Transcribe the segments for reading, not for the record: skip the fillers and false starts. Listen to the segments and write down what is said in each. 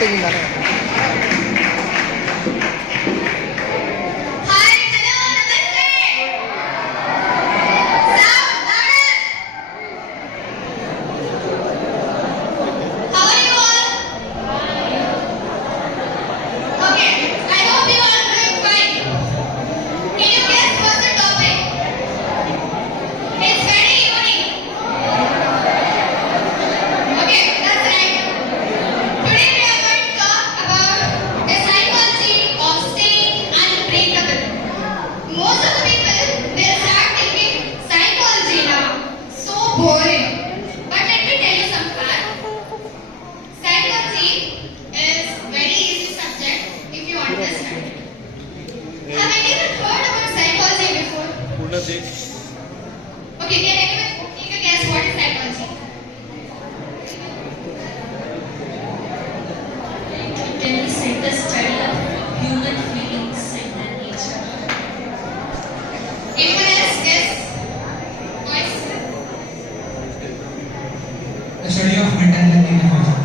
ತೆಗಿದ್ದಾರೆ. Okay, can anyone take a guess what is psychology? Can we say the study of human feelings and their nature? Anyone else guess? Boys? The study of mental health in the person.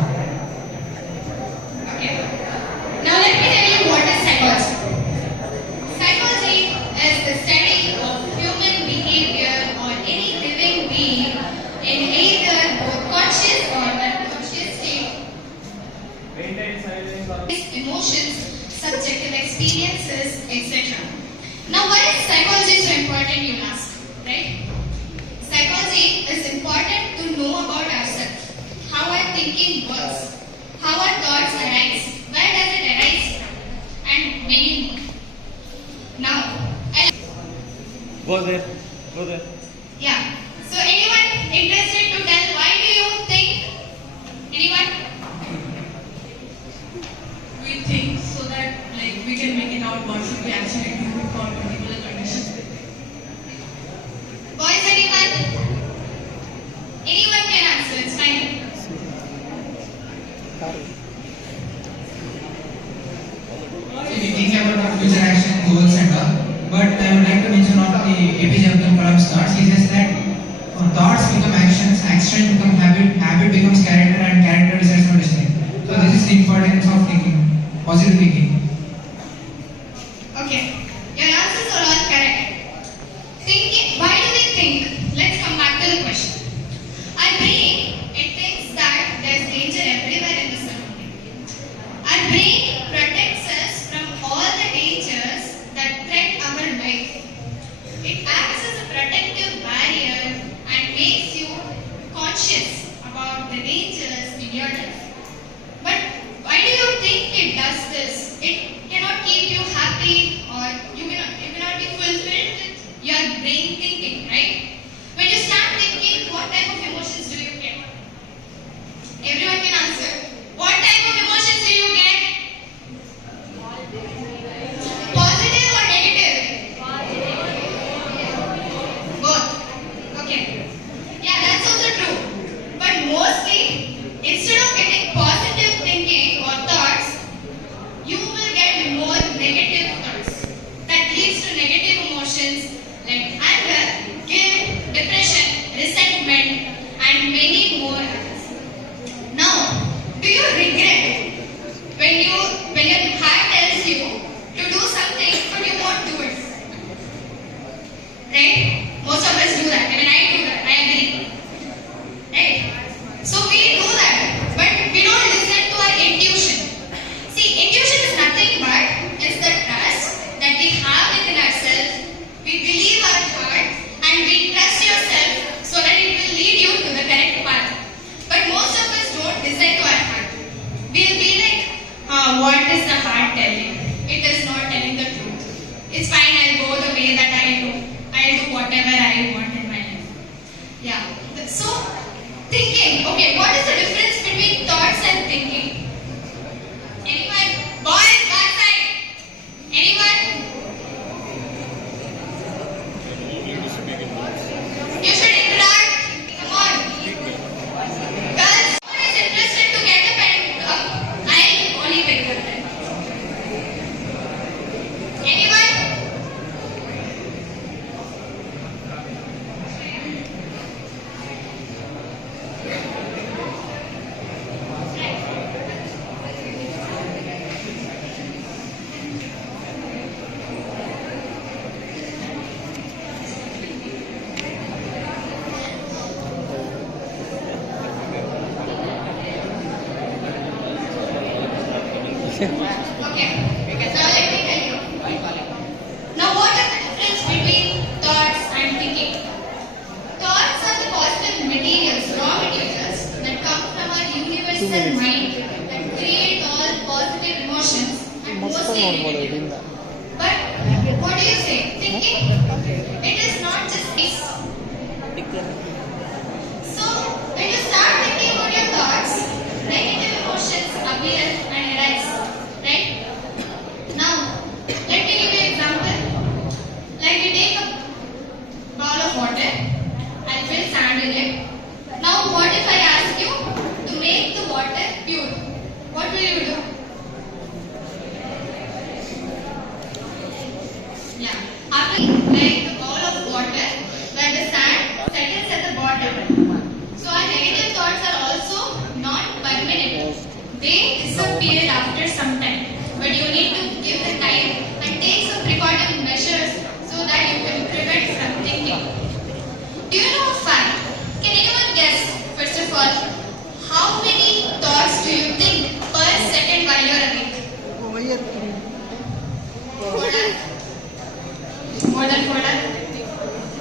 Okay. Now let me tell you what is psychology. Psychology is the study of human behavior or any living being in either both conscious or unconscious state. Emotions, subjective experiences, etc. Now why is psychology so important, you ask, right? Psychology is important to know about ourselves, how our thinking works, how our thoughts arise, where does it arise from, and many more. Now, Go there. yeah. So anyone interested to tell why do you think? Anyone? We think so that we can make it out what should we actually do for particular conditions. Boys, anyone? Anyone can answer, it's fine. We think about our future action, goals and all. But I would like to mention of the APJ Abdul Kalam's thoughts. He says that thoughts become actions, actions become habit, habit becomes character, and character decides on destiny. So this is the importance of thinking, positive thinking. Okay, your answers are all correct. Thinking, why do we think? Let's come back to the question. Our brain, it thinks that there's danger everywhere in the surrounding. Our brain protects us from all the dangers that threat our life. It acts as a protective barrier and makes you conscious about the dangers in your life. But why do you think it does this? It cannot keep you happy, or you cannot be fulfilled with your brain thinking, right? When you start thinking, what type of emotions do you get? Everyone can answer. What type of emotions do you get? Positive or negative? Both. Okay. Yeah, that's also true. But mostly, instead of getting positive thinking or thoughts, you will get more negative thoughts. That leads to negative emotions like anger, guilt, depression, resentment, and many more others. Now, do you regret when your heart tells you to do something but you won't do it? Right? Most of us do that. Even I do that. I agree. Right? So we do that, but we don't listen to our intuition. See, intuition is nothing but it's the trust that we have within ourselves. We believe our heart and we trust yourself so that it will lead you to the correct path. But most of us don't listen to our heart. We'll be like, what is the heart telling? It is not telling the truth. It's fine, I'll go the way that I do. I'll do whatever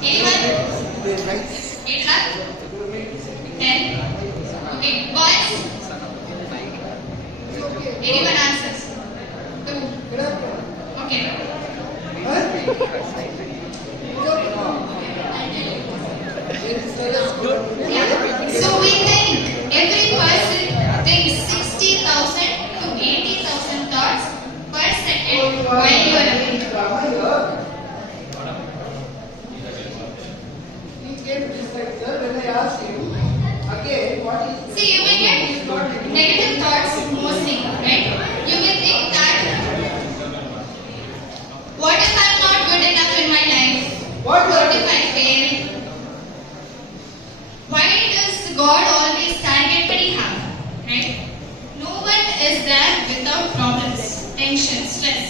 Anyone? 8 lakh? 10? Okay, boys? Anyone answers? 2. Okay. Yeah. So we think every person thinks 60,000 to 80,000 thoughts per second while you are awake. See, you will get negative thoughts mostly, right? You will think that what if I'm not good enough in my life? What if I fail? Why does God always target what we have? Right? No one is there without problems, tension, stress.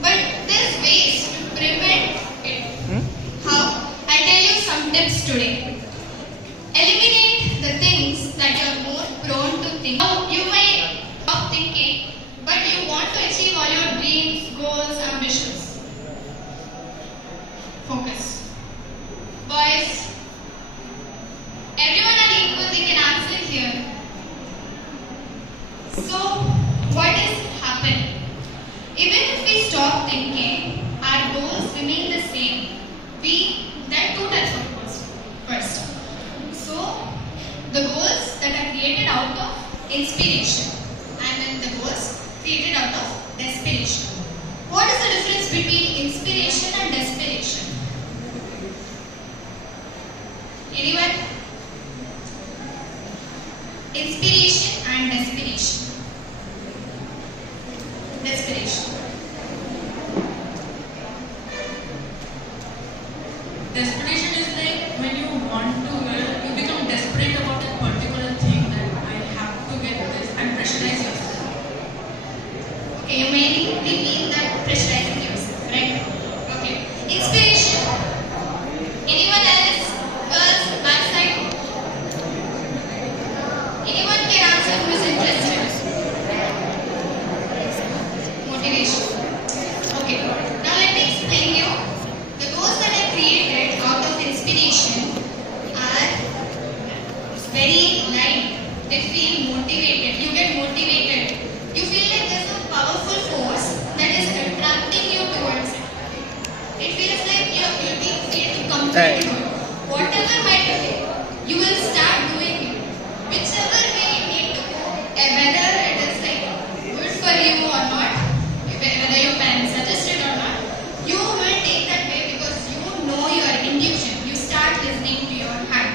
But there's ways to prevent it. How? I'll tell you some tips today. Eliminate the things that you're more prone to think. Now, you may stop thinking, but you want to achieve all your dreams, goals, ambitions. Focus. Boys, everyone are equal, they can answer here. So, what is happening? Even if we stop thinking, our goals remain the same. There are 2 types of goals. First, so the goals that are created out of inspiration, and then the goals created out of desperation. What is the difference between inspiration and desperation? Anyone? Inspiration and desperation. Desperation. Desperation is like when you want to, you become desperate about a particular thing that I have to get this and pressurize yourself. Okay, you mainly mean that pressurizing yourself, right? Okay. Inspiration. Anyone else? Girls, backside? Anyone can answer who is interested? Motivation. Okay. Now let me explain you. The goals that are created out of inspiration are very light. They feel motivated. You get motivated. You feel like there's a powerful force that is attracting you towards it. It feels like you're being free to complete it. Whatever might be, you will start doing it. Whichever way you need to go, whether it is like good for you or not, whether your parents suggest it or not, you will take that way because you know your intuition. You start listening to your heart.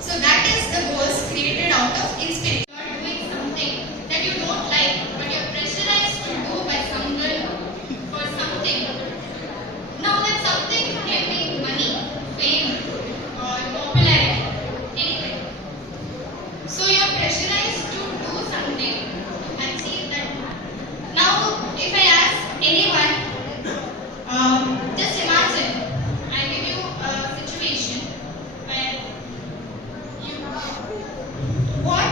So that is the goals created out of inspiration. You are doing something that you don't like, but you're pressurized to do by someone for something. Now that something can be money, fame, or popularity, anything. So you're pressurized to do something and achieve that. Now, if I ask anyone, just imagine, I give you a situation where you, what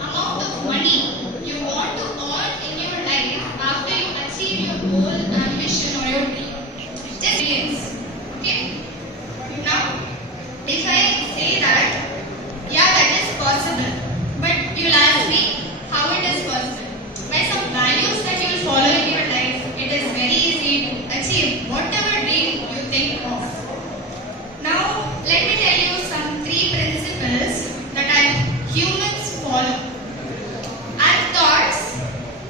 amount of money you want to earn in your life after you achieve your goal, ambition, or your dream. Just millions. Okay? Now, if I say that, yeah, that is possible, but you'll ask me how it is possible. By some values that you will follow in your life, it is very easy to achieve whatever dream you think of. Now, let me tell you some 3 principles that humans follow. Our thoughts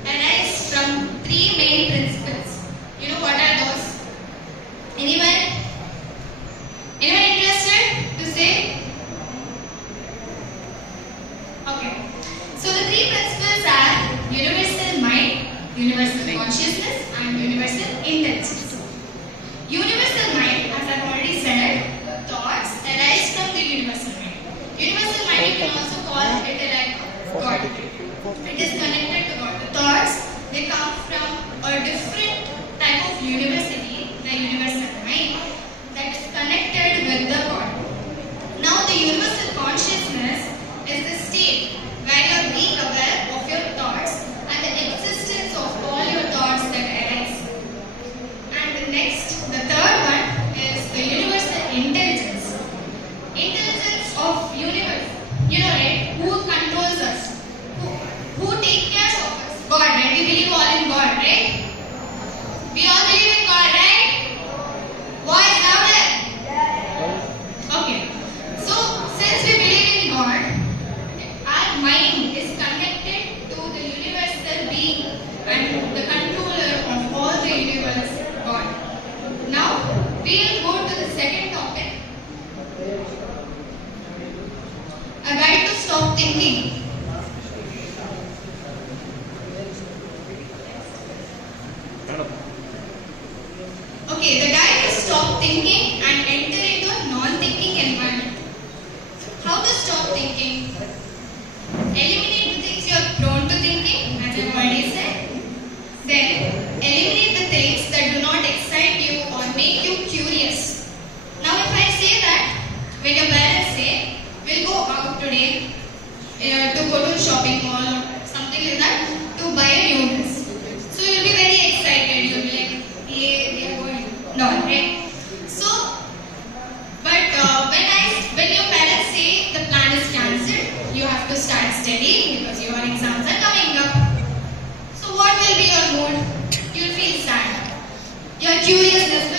arise from 3 main principles. You know what are those? Anyone? Anyone interested to say? Okay. So the 3 principles are universal mind, universal consciousness, and universal intelligence. Universal mind, as I've already said, thoughts arise from the universal mind. Universal mind, you can also call it like God. It is connected to God. The thoughts, they come from a different type of university, the universal mind, that is connected with the God. Now, the universal consciousness is the state where you are being aware of your thoughts and the existence of all your thoughts that arise. And the third one is the universal intelligence. studying because your exams are coming up. So what will be your mood? You'll feel sad. Your curiousness